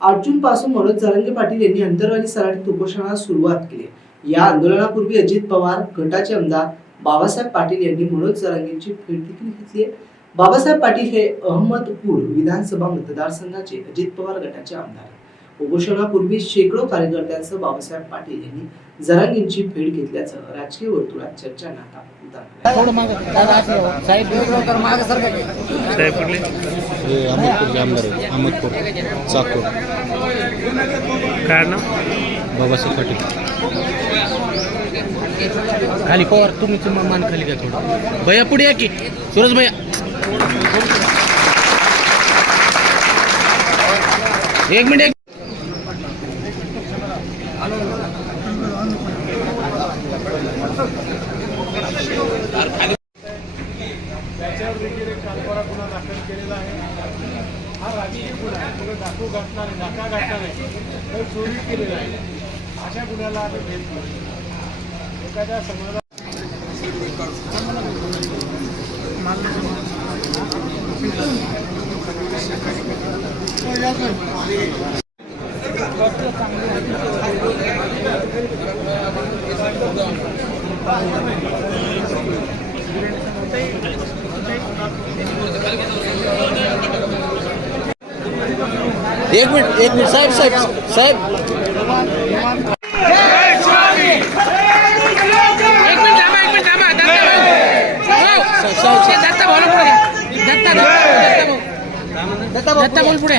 आठ जून पासून मनोज जारंगे पाटील यांनी अंतरवाली सराटीत उपोषणाला सुरुवात केली या आंदोलनापूर्वी अजित पवार गटाचे आमदार बाबासाहेब पाटील यांनी मनोज जरांगेंची भेट देखील घेतली आहे बाबासाहेब पाटील हे अहमदपूर विधानसभा मतदारसंघाचे अजित पवार गटाचे आमदार आहेत. उपोषणापूर्वी शेकडो कार्यकर्त्यांसह बाबासाहेब पाटील यांनी जरांगेंची भेट घेतल्याचं राजकीय वर्तुळात काय नाव? बाबासाहेब पाटील. खाली पवार तुम्ही मान खाली घ्या थोडं. भैया पुढे या की. सुरज भैया. एक मिनिट त्याच्यावर देखील एक कालवारा गुन्हा दाखल केलेला आहे. हा राजकीय गुन्हा आहे. कुठे डाकू घातला नाही डाका घातला नाही तर चोरी केलेला आहे. अशा गुन्ह्याला आम्ही भेट करतो एखाद्या समाजाला एक मिनिट एक मिनिट साहेब साहेब साहेब. दत्ता हो, भाऊला पुढे पुढे